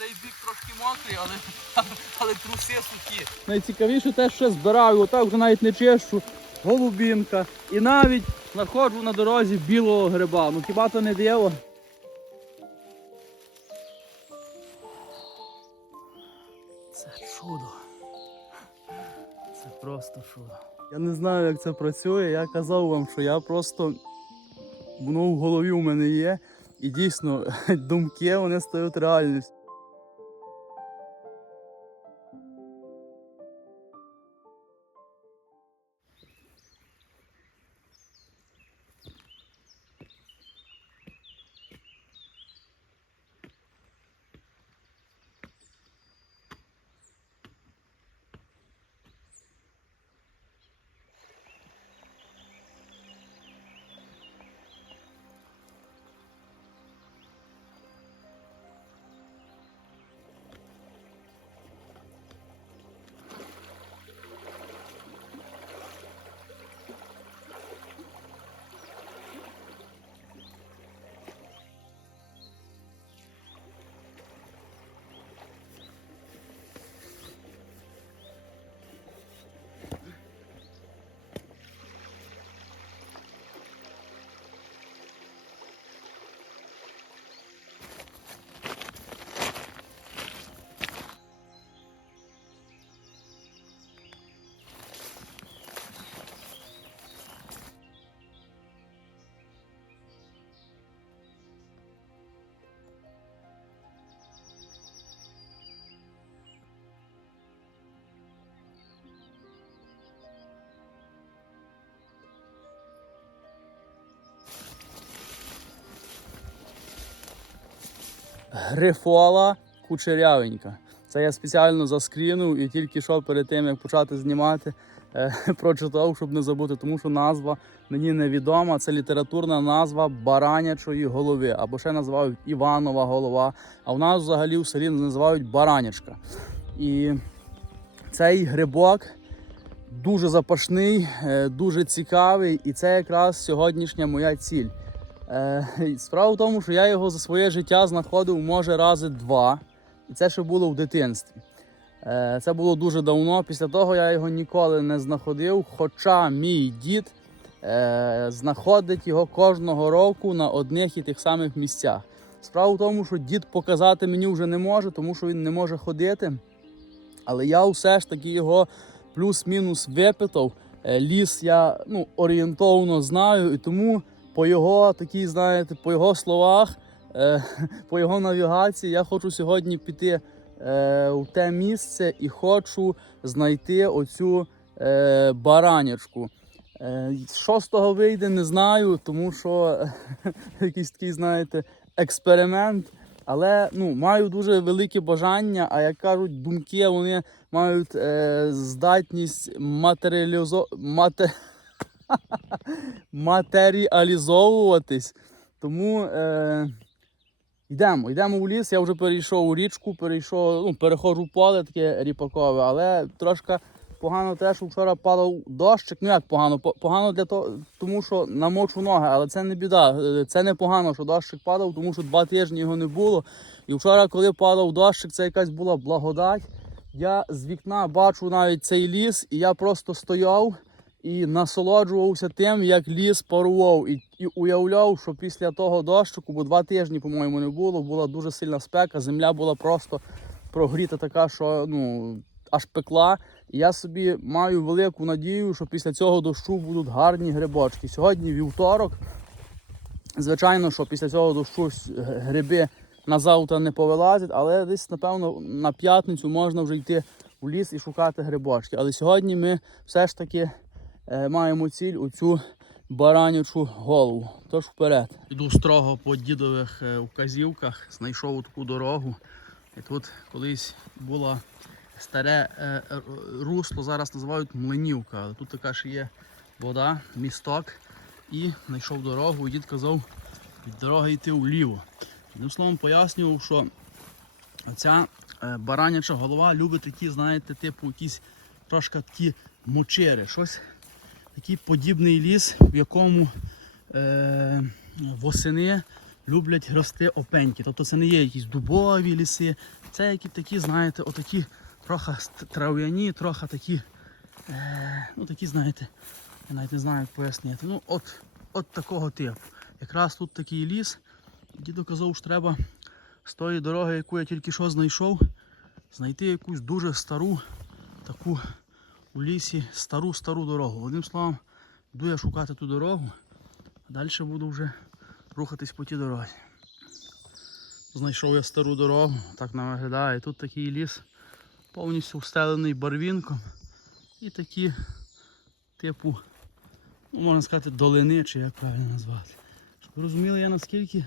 цей бік трошки мокрий, але, але, труси сухі. Найцікавіше те, що збираю, отак вже навіть не чищу, голубінка. І навіть знаходжу на дорозі білого гриба. Ну хіба то не диво? Це чудо. Це просто чудо. Я не знаю, як це працює. Я казав вам, що я просто воно в голові у мене є. І дійсно думки вони стають реальністю. Грифола кучерявенька. Це я спеціально заскрінув і тільки що перед тим, як почати знімати, е, прочитав, щоб не забути, тому що назва мені невідома. Це літературна назва баранячої голови, або ще називають Іванова голова. А в нас взагалі в селі називають баранячка. І цей грибок дуже запашний, е, дуже цікавий, і це якраз сьогоднішня моя ціль. Е, Справа в тому, що я його за своє життя знаходив може рази два. І це ще було в дитинстві. Е, Це було дуже давно. Після того я його ніколи не знаходив. Хоча мій дід е, знаходить його кожного року на одних і тих самих місцях. Справа в тому, що дід показати мені вже не може, тому що він не може ходити. Але я все ж таки його плюс-мінус випитав. Ліс я ну, орієнтовно знаю, і тому по його такій, знаєте, по його словах, е, по його навігації, я хочу сьогодні піти е, в те місце і хочу знайти оцю е, баранячку. Е, що з того вийде, не знаю, тому що якийсь такий, знаєте, експеримент. Але ну, маю дуже велике бажання, а як кажуть, думки вони мають е, здатність матеріалізо... мате... матеріалізовуватись. Тому е, йдемо, йдемо в ліс. Я вже перейшов у річку, перейшов, ну, переходжу в поле таке ріпакове, але трошки погано те, що вчора падав дощик. Ну як погано? Погано для того, тому що намочу ноги, але це не біда. Е, Це не погано, що дощик падав, тому що два тижні його не було. І вчора, коли падав дощик, це якась була благодать. Я з вікна бачу навіть цей ліс, і я просто стояв і насолоджувався тим, як ліс парував. І, і уявляв, що після того дощику, бо два тижні, по-моєму, не було, була дуже сильна спека, земля була просто прогріта така, що ну, аж пекла. І я собі маю велику надію, що після цього дощу будуть гарні грибочки. Сьогодні вівторок. Звичайно, що після цього дощу гриби на завтра не повилазять, але десь, напевно, на п'ятницю можна вже йти в ліс і шукати грибочки. Але сьогодні ми все ж таки е, маємо ціль у цю баранячу голову. Тож вперед. Іду строго по дідових е, вказівках, знайшов таку дорогу. І тут колись було старе е, е, русло, зараз називають млинівка. Тут така ж є вода, місток. І знайшов дорогу, і дід казав від дороги йти вліво. Одним словом пояснював, що ця е, бараняча голова любить такі, знаєте, типу якісь трошки такі мочери, щось такий подібний ліс, в якому е, восени люблять рости опеньки. Тобто це не є якісь дубові ліси, Це які такі, знаєте, отакі трохи трав'яні, трохи такі, е, ну такі, знаєте, я навіть не знаю, як пояснити. Ну, от, от такого типу. Якраз тут такий ліс. Дідо казав, що треба з тої дороги, яку я тільки що знайшов, знайти якусь дуже стару, таку у лісі стару-стару дорогу. Одним словом, йду я шукати ту дорогу, а далі буду вже рухатись по тій дорозі. Знайшов я стару дорогу, так вона виглядає. Тут такий ліс повністю встелений барвінком. І такі, типу, ну, можна сказати, долини, чи як правильно назвати. Щоб ви розуміли, я наскільки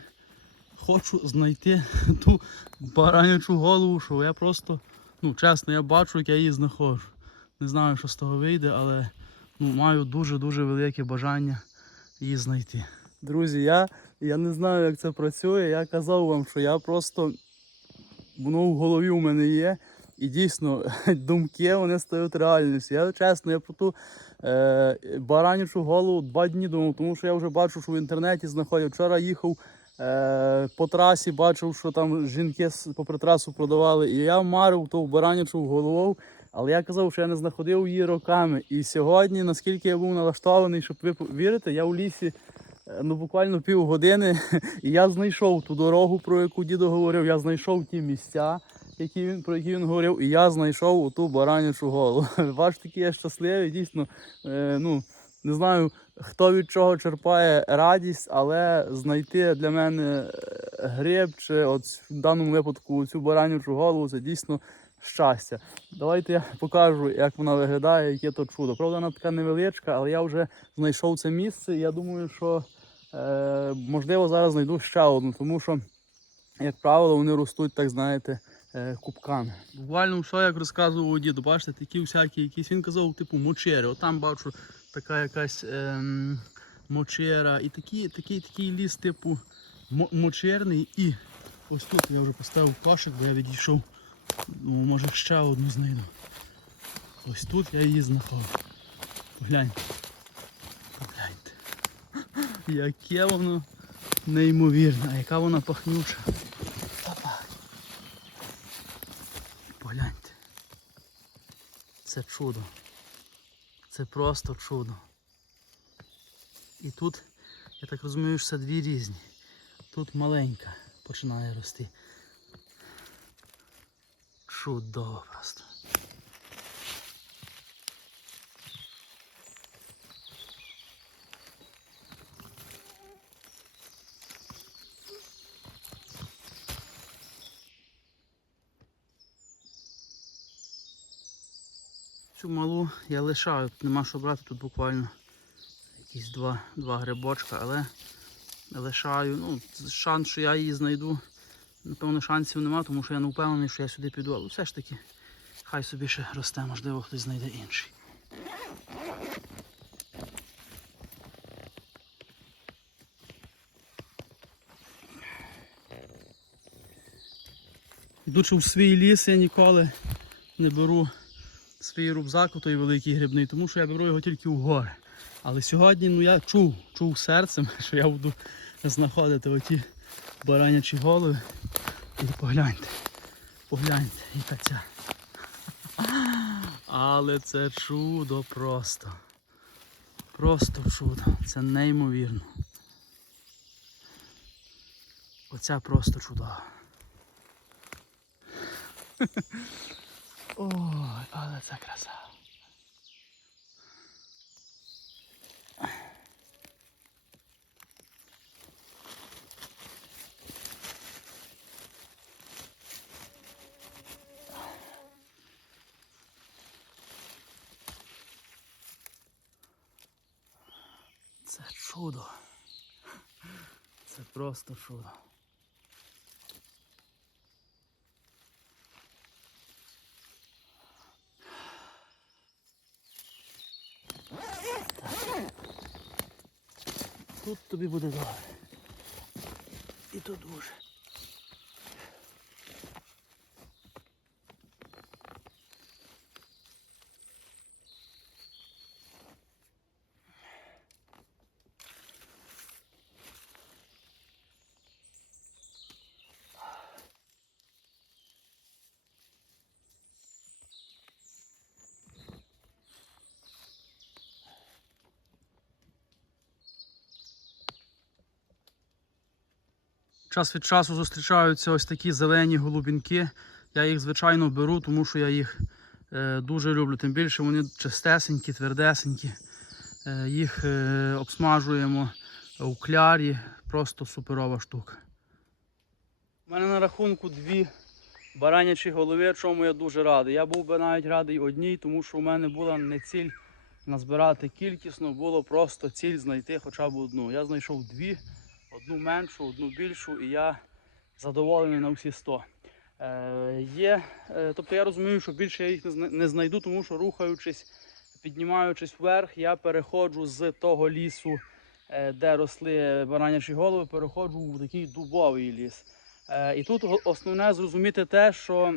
хочу знайти ту баранячу голову, що я просто, ну чесно, я бачу, як я її знаходжу. Не знаю, що з того вийде, але ну, маю дуже-дуже велике бажання її знайти. Друзі, я, я не знаю, як це працює. Я казав вам, що я просто воно в голові у мене є. І дійсно думки вони стають реальністю. Я чесно, я про ту е, баранячу голову два дні думав, тому що я вже бачу, що в інтернеті знаходять. Вчора їхав е, по трасі, бачив, що там жінки попри трасу продавали. І я марив ту баранячу голову, але я казав, що я не знаходив її роками. І сьогодні, наскільки я був налаштований, щоб ви повірите, я у лісі е, ну, буквально півгодини, і я знайшов ту дорогу, про яку дідо говорив, я знайшов ті місця, які він, про які він говорив, і я знайшов оту баранячу голову. Бачите, такий я щасливий, дійсно, е, ну, не знаю, хто від чого черпає радість, але знайти для мене е, гриб чи от в даному випадку цю баранячу голову це дійсно щастя. Давайте я покажу, як вона виглядає, яке то чудо. Правда, вона така невеличка, але я вже знайшов це місце. І я думаю, що е, можливо зараз знайду ще одну, тому що, як правило, вони ростуть, так знаєте, е, кубками. Буквально все, як розказував діду, бачите, такі всякі якісь. Він казав, типу, мочери. От там бачу така якась ем, мочера. І такий, такий, такий ліс, типу, мочерний. І ось тут я вже поставив кошик, бо я відійшов. Ну, може ще одну знайду. Ось тут я її знаходив. Погляньте. Погляньте. Яке воно неймовірне, а яка вона пахнюча. Погляньте. Це чудо. Це просто чудо. І тут, я так розумію, що це дві різні. Тут маленька починає рости. Чудово просто. Цю малу я лишаю, нема що брати, тут буквально якісь два, два грибочка, але лишаю. Ну, шанс, що я її знайду. Напевно, шансів нема, тому що я не впевнений, що я сюди піду, але все ж таки хай собі ще росте, можливо, хтось знайде інший. Йдучи в свій ліс, я ніколи не беру свій рюкзак, той великий грибний, тому що я беру його тільки в гори. Але сьогодні ну, я чув, чув серцем, що я буду знаходити оті баранячі голови. І погляньте, погляньте, яка ця. Але це чудо просто. Просто чудо. Це неймовірно. Оця просто чудова. Ой, але це краса. Це чудо. Це просто чудо. Тут тобі буде добре. І тут дуже. Час від часу зустрічаються ось такі зелені голубінки. Я їх, звичайно, беру, тому що я їх е, дуже люблю. Тим більше вони чистесенькі, твердесенькі. Е, їх е, обсмажуємо у клярі. Просто суперова штука. У мене на рахунку дві баранячі голови, чому я дуже радий. Я був би навіть радий одній, тому що у мене була не ціль назбирати кількісно, було просто ціль знайти хоча б одну. Я знайшов дві, одну меншу, одну більшу, і я задоволений на всі 100. Е, є, е, тобто я розумію, що більше я їх не знайду, тому що рухаючись, піднімаючись вверх, я переходжу з того лісу, е, де росли баранячі голови, переходжу в такий дубовий ліс. Е, і тут основне зрозуміти те, що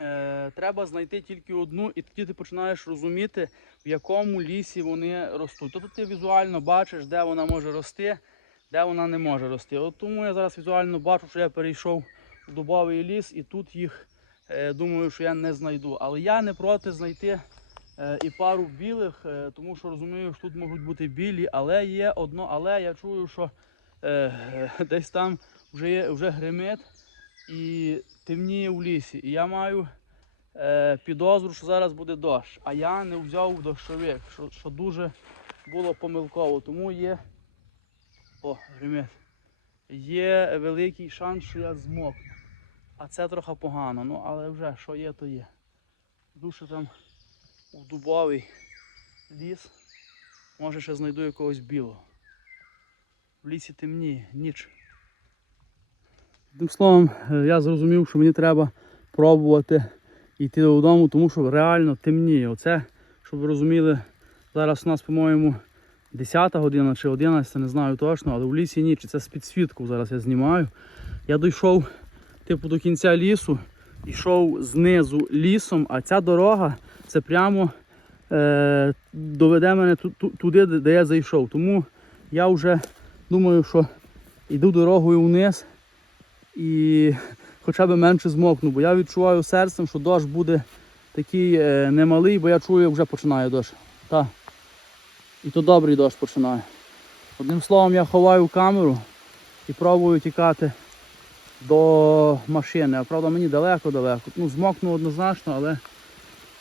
е, треба знайти тільки одну, і тоді ти починаєш розуміти, в якому лісі вони ростуть. Тобто ти візуально бачиш, де вона може рости, де вона не може рости. От тому я зараз візуально бачу, що я перейшов в дубовий ліс і тут їх е, думаю, що я не знайду. Але я не проти знайти е, і пару білих, е, тому що розумію, що тут можуть бути білі, але є одно, але я чую, що десь там вже є, вже гримить і темніє в лісі. І я маю підозру, що зараз буде дощ. А я не взяв дощовик, що, що дуже було помилково. Тому є. О, гримить. Є великий шанс, що я змокну. А це трохи погано. Ну, але вже що є, то є. Душе там у дубовий ліс. Може ще знайду якогось білого. В лісі темніє, ніч. Тим словом, е, я зрозумів, що мені треба пробувати йти додому, тому що реально темніє. Оце, щоб ви розуміли, зараз у нас, по-моєму, 10 година чи 11, не знаю точно, але в лісі ніч. Це з підсвітку зараз я знімаю. Я дійшов типу до кінця лісу, йшов знизу лісом, а ця дорога це прямо е, доведе мене ту- ту- туди, де- я зайшов. Тому я вже думаю, що йду дорогою вниз і хоча б менше змокну, бо я відчуваю серцем, що дощ буде такий е, немалий, бо я чую, вже починає дощ. Та. І то добрий дощ починає. Одним словом, я ховаю камеру і пробую тікати до машини. А правда мені далеко-далеко. Ну, змокну однозначно, але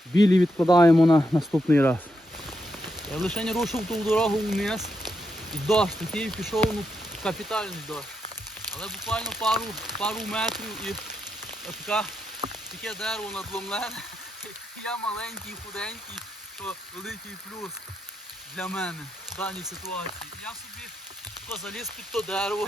білі відкладаємо на наступний раз. Я лише не рушив ту дорогу вниз. І дощ такий пішов, ну, капітальний дощ. Але буквально пару, пару метрів і така, таке дерево надломлене. Я маленький, худенький, то великий плюс для мене в даній ситуації. Я собі тако заліз під то дерево.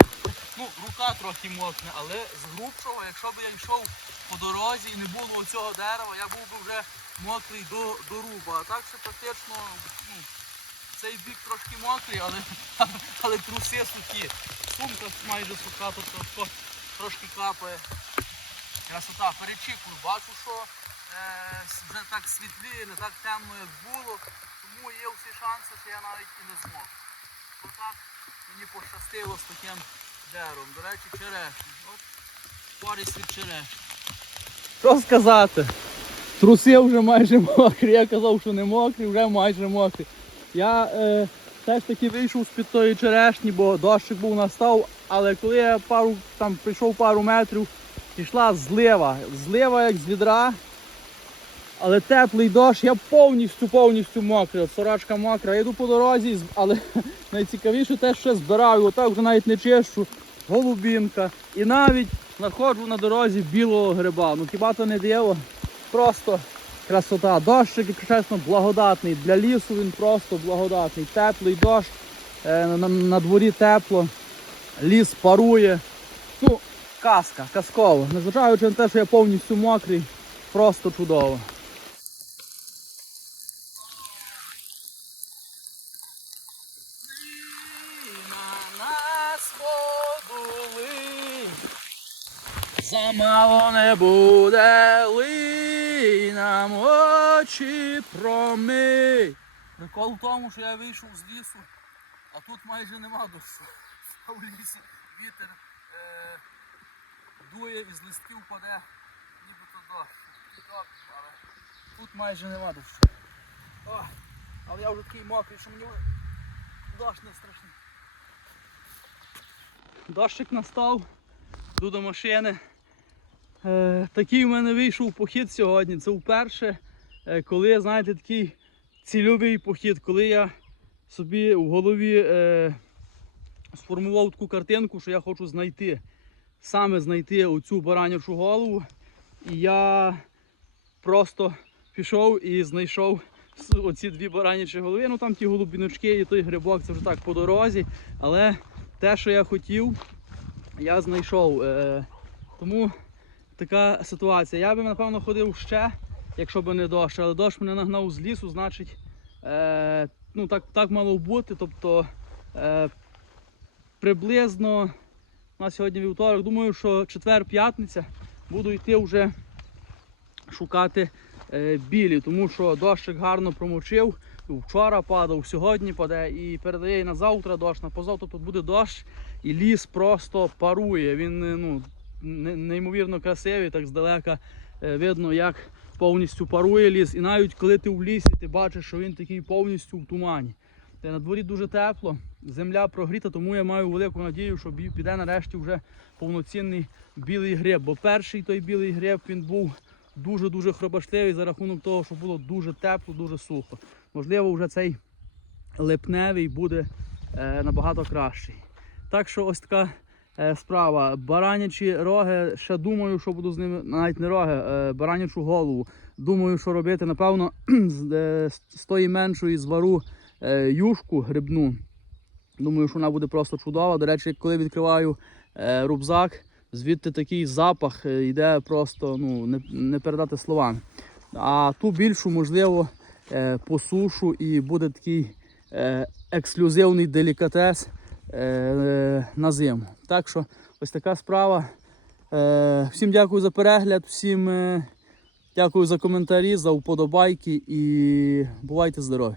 Ну, рука трохи мокне, але з грубшого, якщо б я йшов по дорозі і не було цього дерева, я був би вже мокрий до, до руба. А так що практично ну, цей бік трошки мокрий, але, але труси сухі. Сумка майже суха, тут трошки, капає. Красота, перечікую, бачу, що вже так світліє, не так темно, як було. Тому є всі шанси, що я навіть і не змог. Отак мені пощастило з таким деревом. До речі, черешні. Користь від черешні. Що сказати? Труси вже майже мокрі. Я казав, що не мокрі, вже майже мокрі. Я е, теж таки вийшов з-під тої черешні, бо дощик був настав, але коли я пару, там прийшов пару метрів, пішла злива. Злива як з відра. Але теплий дощ, я повністю повністю мокрий. Сорочка мокра. Я йду по дорозі, але найцікавіше те, що збираю, отак вже навіть не чищу, голубінка. І навіть знаходжу на дорозі білого гриба. Ну хіба то не диво? Просто красота. Дощик, якщо чесно, благодатний. Для лісу він просто благодатний. Теплий дощ, е, на дворі тепло, ліс парує. Ну, казка, казково. Незважаючи на те, що я повністю мокрий, просто чудово. На нас воду лий, Замало не буде лий, нам очі промий. Прикол в тому, що я вийшов з лісу, а тут майже нема дощу. А в лісі вітер е, дує і з листків паде, нібито дощ. Але тут майже нема дощу. О, але я вже такий мокрий, що мені дощ не страшний. Дощик настав, йду до машини. Е, такий в мене вийшов похід сьогодні. Це вперше, е, коли, знаєте, такий цільовий похід, коли я собі в голові е, сформував таку картинку, що я хочу знайти, саме знайти оцю баранячу голову. І я просто пішов і знайшов оці дві баранячі голови. Ну там ті голубіночки і той грибок, це вже так по дорозі. Але те, що я хотів, я знайшов. Е, тому така ситуація. Я би, напевно, ходив ще, якщо б не дощ, але дощ мене нагнав з лісу, значить, е, ну так, так мало бути. Тобто е, приблизно на сьогодні вівторок, думаю, що четвер-п'ятниця буду йти вже шукати е, білі, тому що дощик гарно промочив. Вчора падав, сьогодні паде і передає і на завтра дощ, на позавтра тут буде дощ, і ліс просто парує. Він е, ну, неймовірно красивий, так здалека е, видно, як повністю парує ліс. І навіть коли ти в лісі, ти бачиш, що він такий повністю в тумані. Та на дворі дуже тепло, земля прогріта, тому я маю велику надію, що піде нарешті вже повноцінний білий гриб. Бо перший той білий гриб він був дуже-дуже хробашливий за рахунок того, що було дуже тепло, дуже сухо. Можливо, вже цей липневий буде е, набагато кращий. Так що ось така е, справа. Баранячі роги, ще думаю, що буду з ними, навіть не роги, е, баранячу голову. Думаю, що робити, напевно, з, тої меншої звару юшку грибну. Думаю, що вона буде просто чудова. До речі, коли відкриваю рюкзак, звідти такий запах йде просто ну, не передати словами. А ту більшу, можливо, е, посушу і буде такий е, ексклюзивний делікатес е, на зиму. Так що ось така справа. Всім дякую за перегляд, всім дякую за коментарі, за вподобайки і бувайте здорові!